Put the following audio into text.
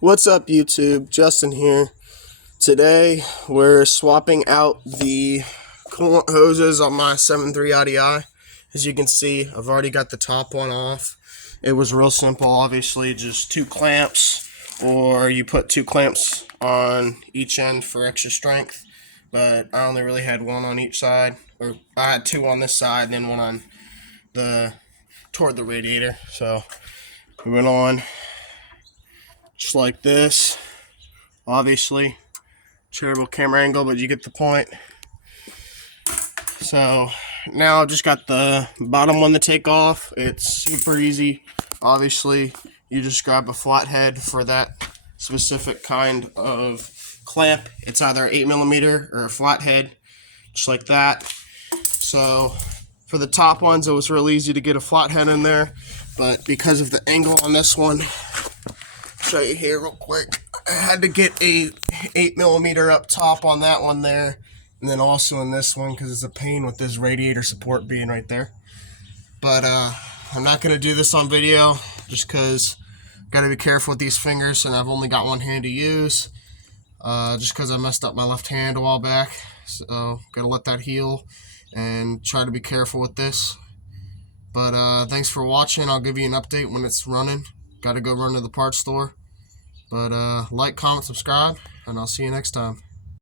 What's up, YouTube? Justin here. Today we're swapping out the coolant hoses on my 7.3 RDI. As you can see, I've already got the top one off. It was real simple, obviously, just 2 clamps, or you put 2 clamps on each end for extra strength. But I only really had one on each side, or I had 2 on this side, and then one on toward the radiator. So we went on just like this. Obviously, terrible camera angle, but you get the point. So now I've just got the bottom one to take off. It's super easy. Obviously, you just grab a flathead for that specific kind of clamp. It's either 8mm or a flathead, just like that. So for the top ones, it was real easy to get a flathead in there, but because of the angle on this one, I'll show you here real quick. I had to get a 8mm up top on that one there, and then also in this one because it's a pain with this radiator support being right there. But I'm not going to do this on video just because I've got to be careful with these fingers, and I've only got one hand to use just because I messed up my left hand a while back. So got to let that heal and try to be careful with this. But thanks for watching. I'll give you an update when it's running. Got to go run to the parts store. But like, comment, subscribe, and I'll see you next time.